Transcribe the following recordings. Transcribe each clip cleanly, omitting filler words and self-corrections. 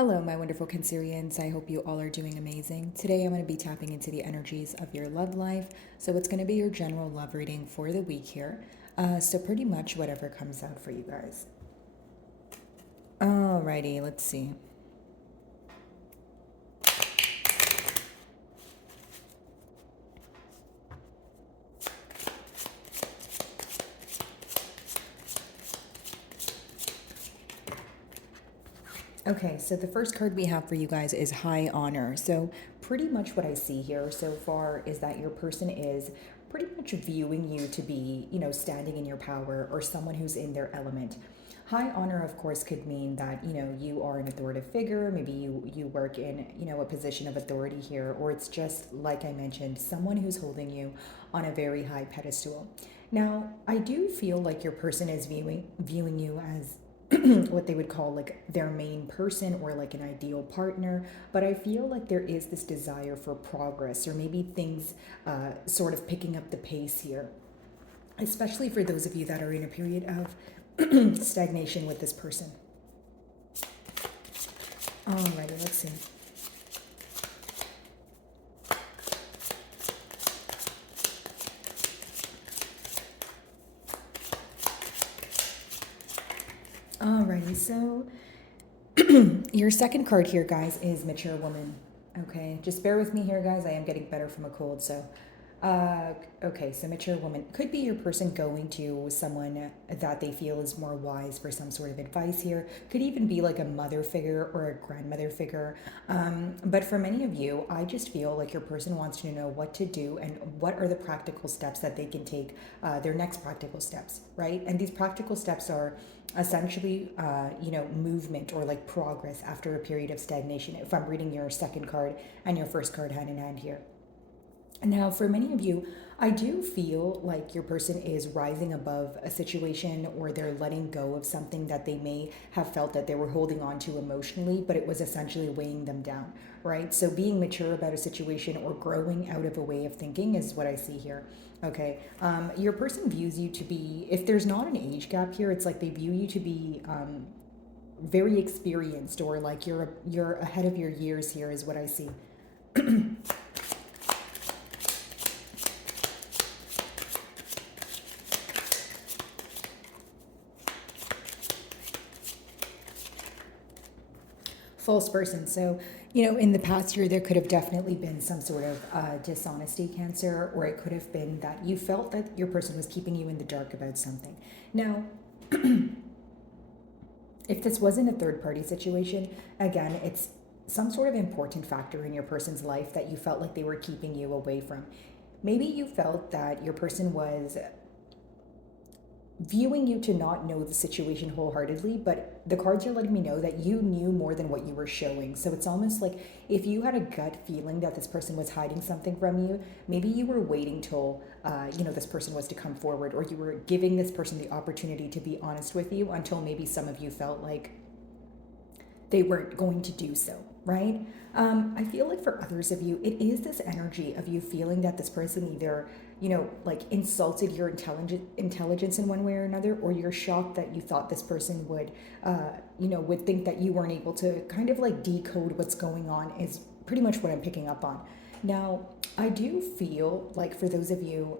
Hello, my wonderful Cancerians. I hope you all are doing amazing. Today, I'm going to be tapping into the energies of your love life. So, it's going to be your general love reading for the week here. So, pretty much whatever comes out for you guys. Alrighty, let's see. Okay, so the first card we have for you guys is High Honor. So, pretty much what I see here so far is that your person is pretty much viewing you to be, standing in your power or someone who's in their element. High honor, of course, could mean that, you are an authoritative figure. Maybe you work in, a position of authority here, or it's just, like I mentioned, someone who's holding you on a very high pedestal. Now, I do feel like your person is viewing you as what they would call like their main person or like an ideal partner, but I feel like there is this desire for progress or maybe things sort of picking up the pace here, especially for those of you that are in a period of stagnation with this person. Alrighty, let's see. Alrighty, so your second card here, guys, is Mature Woman. Okay, just bear with me here, guys. I am getting better from a cold, so. Okay, so Mature Woman could be your person going to someone that they feel is more wise for some sort of advice here. Could even be like a mother figure or a grandmother figure. But for many of you, I just feel like your person wants to know what to do and what are the practical steps that they can take, their next practical steps, right? And these practical steps are essentially movement or like progress after a period of stagnation, if I'm reading your second card and your first card hand in hand here. Now, for many of you, I do feel like your person is rising above a situation or they're letting go of something that they may have felt that they were holding on to emotionally, but it was essentially weighing them down, right? So being mature about a situation or growing out of a way of thinking is what I see here. Okay, your person views you to be, if there's not an age gap here, it's like they view you to be very experienced or like you're ahead of your years here is what I see. False person. So, in the past year, there could have definitely been some sort of dishonesty, Cancer, or it could have been that you felt that your person was keeping you in the dark about something. Now, if this wasn't a third party situation, again, it's some sort of important factor in your person's life that you felt like they were keeping you away from. Maybe you felt that your person was viewing you to not know the situation wholeheartedly, but the cards are letting me know that you knew more than what you were showing. So it's almost like if you had a gut feeling that this person was hiding something from you, maybe you were waiting till this person was to come forward, or you were giving this person the opportunity to be honest with you until maybe some of you felt like they weren't going to do so, right? I feel like for others of you, it is this energy of you feeling that this person either, like insulted your intelligence in one way or another, or you're shocked that you thought this person would think that you weren't able to kind of like decode what's going on is pretty much what I'm picking up on. Now, I do feel like for those of you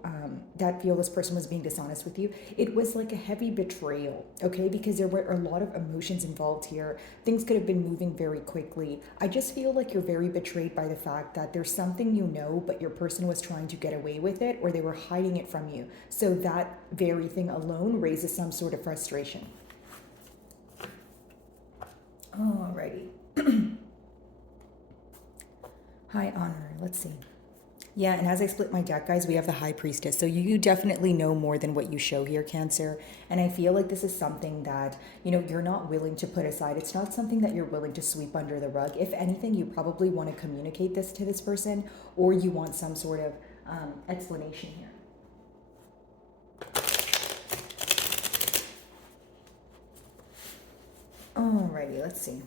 that feel this person was being dishonest with you, it was like a heavy betrayal, okay? Because there were a lot of emotions involved here. Things could have been moving very quickly. I just feel like you're very betrayed by the fact that there's something you know, but your person was trying to get away with it or they were hiding it from you. So that very thing alone raises some sort of frustration. Alrighty. High honor. Let's see. Yeah, and as I split my deck, guys, we have the High Priestess. So you definitely know more than what you show here, Cancer. And I feel like this is something that, you're not willing to put aside. It's not something that you're willing to sweep under the rug. If anything, you probably want to communicate this to this person, or you want some sort of explanation here. Alrighty, let's see.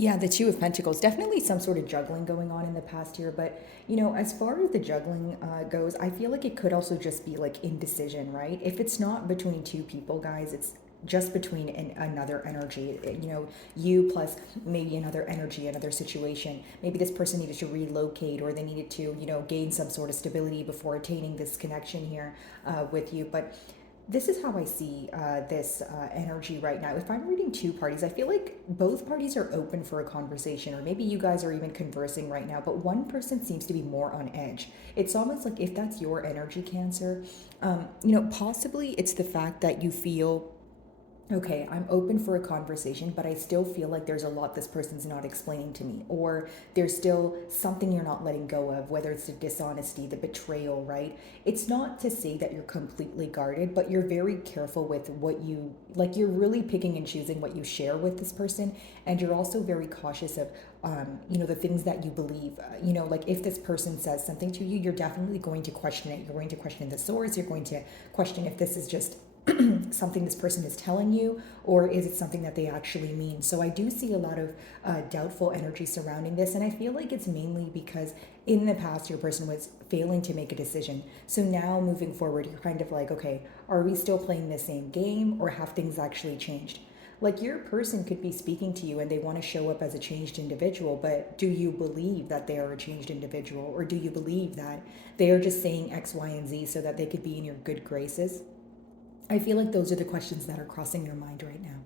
Yeah, the Two of Pentacles. Definitely some sort of juggling going on in the past here. But, as far as the juggling goes, I feel like it could also just be like indecision, right? If it's not between two people, guys, it's just between another energy, you plus maybe another energy, another situation. Maybe this person needed to relocate or they needed to, gain some sort of stability before attaining this connection here with you. But this is how I see this energy right now. If I'm reading two parties, I feel like both parties are open for a conversation, or maybe you guys are even conversing right now, but one person seems to be more on edge. It's almost like if that's your energy, Cancer, possibly it's the fact that you feel okay, I'm open for a conversation, but I still feel like there's a lot this person's not explaining to me, or there's still something you're not letting go of, whether it's the dishonesty, the betrayal, right? It's not to say that you're completely guarded, but you're very careful with what you like, you're really picking and choosing what you share with this person, and you're also very cautious of, the things that you believe. Like if this person says something to you, you're definitely going to question it. You're going to question the source, you're going to question if this is just something this person is telling you, or is it something that they actually mean? So I do see a lot of doubtful energy surrounding this, and I feel like it's mainly because in the past your person was failing to make a decision. So now moving forward, you're kind of like, okay, are we still playing the same game, or have things actually changed? Like your person could be speaking to you and they want to show up as a changed individual, but do you believe that they are a changed individual, or do you believe that they are just saying X, Y, and Z so that they could be in your good graces? I feel like those are the questions that are crossing your mind right now.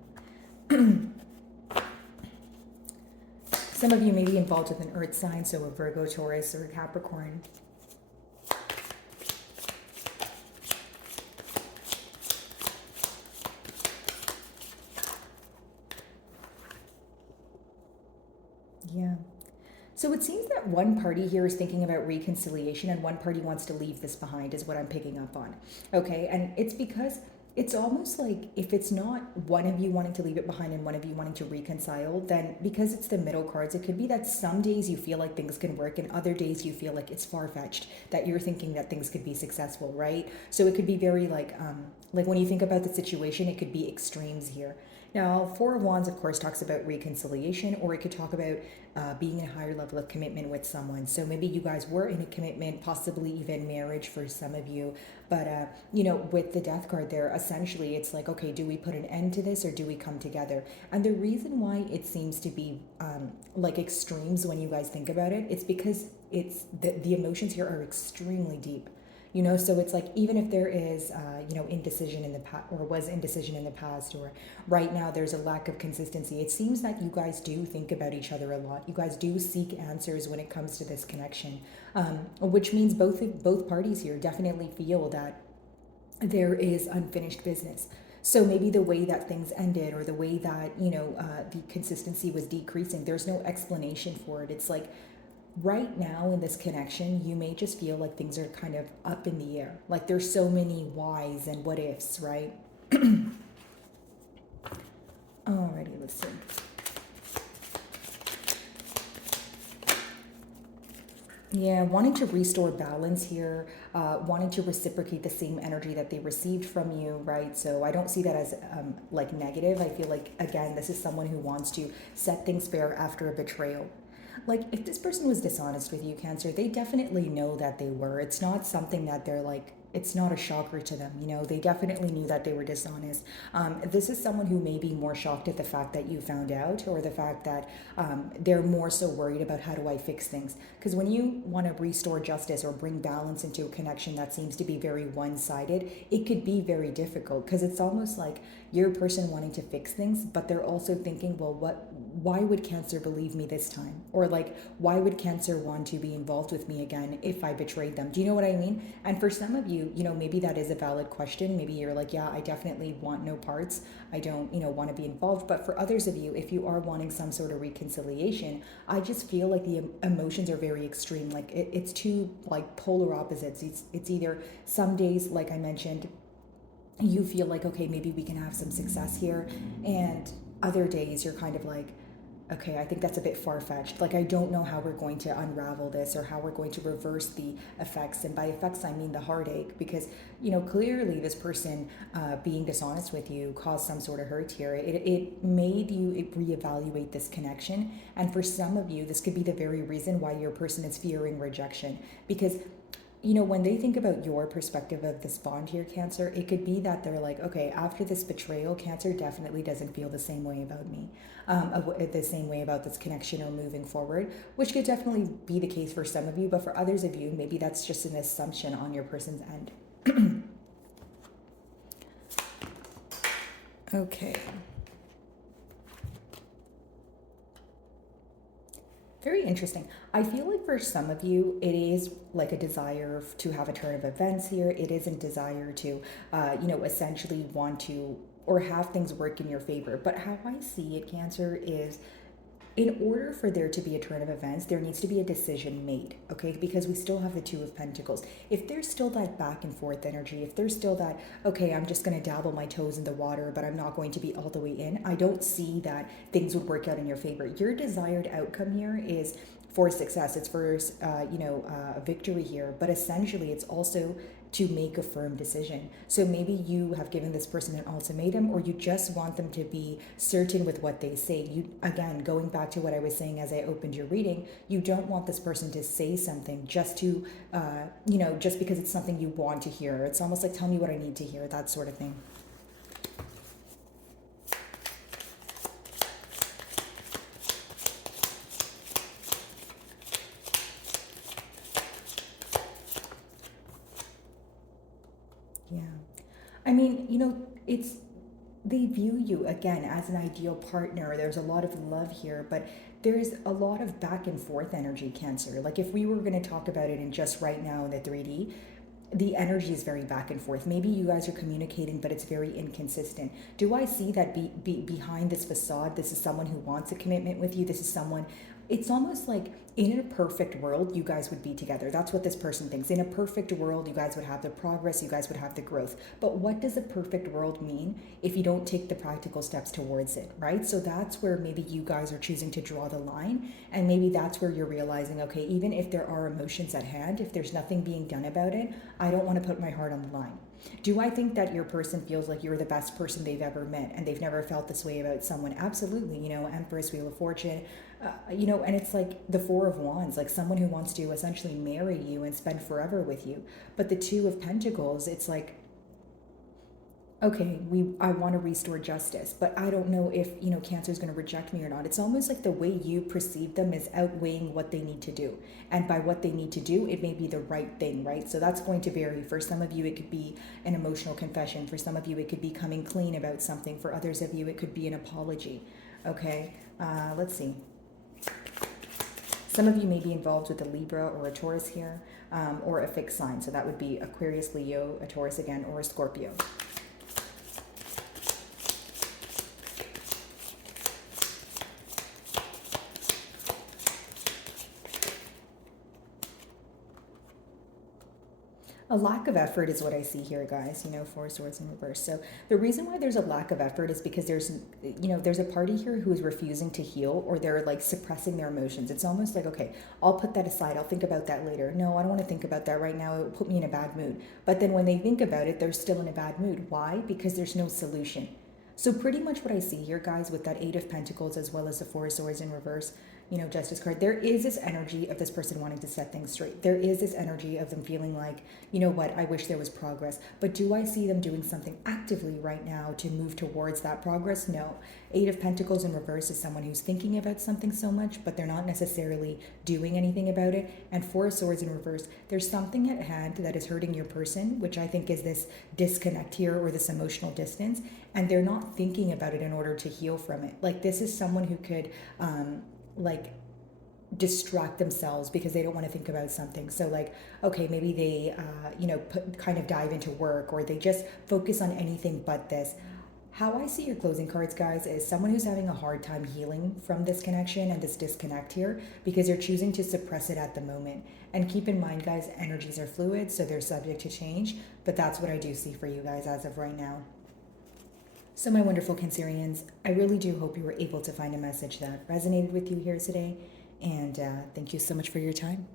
Some of you may be involved with an earth sign, so a Virgo, Taurus, or a Capricorn. Yeah. So it seems that one party here is thinking about reconciliation and one party wants to leave this behind, is what I'm picking up on. Okay, and it's because it's almost like if it's not one of you wanting to leave it behind and one of you wanting to reconcile, then because it's the middle cards, it could be that some days you feel like things can work and other days you feel like it's far-fetched, that you're thinking that things could be successful, right? So it could be very like when you think about the situation, it could be extremes here. Now, Four of Wands, of course, talks about reconciliation, or it could talk about being in a higher level of commitment with someone. So maybe you guys were in a commitment, possibly even marriage for some of you. But, with the Death card there, essentially it's like, okay, do we put an end to this or do we come together? And the reason why it seems to be like extremes when you guys think about it, it's because it's the emotions here are extremely deep. So it's like even if there is indecision in the past, or was indecision in the past, or right now there's a lack of consistency, it seems that you guys do think about each other a lot. You guys do seek answers when it comes to this connection, which means both parties here definitely feel that there is unfinished business. So maybe the way that things ended, or the way that the consistency was decreasing, there's no explanation for it. It's like right now in this connection, you may just feel like things are kind of up in the air. Like there's so many whys and what ifs, right? Alrighty, let's see. Yeah, wanting to restore balance here, wanting to reciprocate the same energy that they received from you, right? So I don't see that as like negative. I feel like, again, this is someone who wants to set things fair after a betrayal. Like if this person was dishonest with you, Cancer, they definitely know that they were. It's not something that they're like, it's not a shocker to them. They definitely knew that they were dishonest. This is someone who may be more shocked at the fact that you found out, or the fact that they're more so worried about how do I fix things. Because when you want to restore justice or bring balance into a connection that seems to be very one-sided, it could be very difficult, because it's almost like you're a person wanting to fix things, but they're also thinking, well, why would Cancer believe me this time? Or like, why would Cancer want to be involved with me again if I betrayed them? Do you know what I mean? And for some of you, maybe that is a valid question. Maybe you're like, yeah, I definitely want no parts. I don't, want to be involved. But for others of you, if you are wanting some sort of reconciliation, I just feel like the emotions are very extreme. Like it's two like polar opposites. It's either some days, like I mentioned, you feel like, okay, maybe we can have some success here, and other days you're kind of like, Okay, I think that's a bit far-fetched. Like, I don't know how we're going to unravel this or how we're going to reverse the effects. And by effects, I mean the heartache, because, clearly this person being dishonest with you caused some sort of hurt here. It made you reevaluate this connection. And for some of you, this could be the very reason why your person is fearing rejection. Because when they think about your perspective of this bond here, Cancer, it could be that they're like, okay, after this betrayal, Cancer definitely doesn't feel the same way about me, the same way about this connection or moving forward, which could definitely be the case for some of you, but for others of you, maybe that's just an assumption on your person's end. Okay. Very interesting. I feel like for some of you, it is like a desire to have a turn of events here. It isn't desire to, essentially want to or have things work in your favor. But how I see it, Cancer, is in order for there to be a turn of events, there needs to be a decision made, okay? Because we still have the Two of Pentacles. If there's still that back and forth energy, if there's still that, okay, I'm just going to dabble my toes in the water, but I'm not going to be all the way in, I don't see that things would work out in your favor. Your desired outcome here is for success. It's for, victory here, but essentially it's also to make a firm decision. So maybe you have given this person an ultimatum, or you just want them to be certain with what they say. You, again, going back to what I was saying as I opened your reading, you don't want this person to say something just to, just because it's something you want to hear. It's almost like, tell me what I need to hear, that sort of thing. Yeah. I mean, they view you again as an ideal partner. There's a lot of love here, but there's a lot of back and forth energy, Cancer. Like, if we were going to talk about it in just right now in the 3D, the energy is very back and forth. Maybe you guys are communicating, but it's very inconsistent. Do I see that behind this facade, this is someone who wants a commitment with you? This is someone, it's almost like in a perfect world, you guys would be together. That's what this person thinks. In a perfect world, you guys would have the progress, you guys would have the growth. But what does a perfect world mean if you don't take the practical steps towards it, right? So that's where maybe you guys are choosing to draw the line. And maybe that's where you're realizing, okay, even if there are emotions at hand, if there's nothing being done about it, I don't want to put my heart on the line. Do I think that your person feels like you're the best person they've ever met and they've never felt this way about someone? Absolutely. Empress, Wheel of Fortune, and it's like the Four of Wands, like someone who wants to essentially marry you and spend forever with you. But the Two of Pentacles, it's like, okay, I want to restore justice, but I don't know if, Cancer is going to reject me or not. It's almost like the way you perceive them is outweighing what they need to do. And by what they need to do, it may be the right thing, right? So that's going to vary. For some of you, it could be an emotional confession. For some of you, it could be coming clean about something. For others of you, it could be an apology. Okay, let's see. Some of you may be involved with a Libra or a Taurus here, or a fixed sign. So that would be Aquarius, Leo, a Taurus again, or a Scorpio. A lack of effort is what I see here, guys. Four swords in reverse. So the reason why there's a lack of effort is because there's a party here who is refusing to heal, or they're like suppressing their emotions. It's almost like, okay, I'll put that aside. I'll think about that later. No, I don't want to think about that right now. It will put me in a bad mood. But then when they think about it, they're still in a bad mood. Why? Because there's no solution. So pretty much what I see here, guys, with that Eight of Pentacles as well as the Four of Swords in reverse, Justice card, there is this energy of this person wanting to set things straight. There is this energy of them feeling like, I wish there was progress. But do I see them doing something actively right now to move towards that progress? No. Eight of Pentacles in reverse is someone who's thinking about something so much, but they're not necessarily doing anything about it. And Four of Swords in reverse, there's something at hand that is hurting your person, which I think is this disconnect here, or this emotional distance, and they're not thinking about it in order to heal from it. Like, this is someone who could distract themselves because they don't want to think about something. So okay, maybe they kind of dive into work, or they just focus on anything but this. How I see your closing cards, guys, is someone who's having a hard time healing from this connection and this disconnect here, because they're choosing to suppress it at the moment. And keep in mind, guys, energies are fluid, so they're subject to change, but that's what I do see for you guys as of right now. So, my wonderful Cancerians, I really do hope you were able to find a message that resonated with you here today. And thank you so much for your time.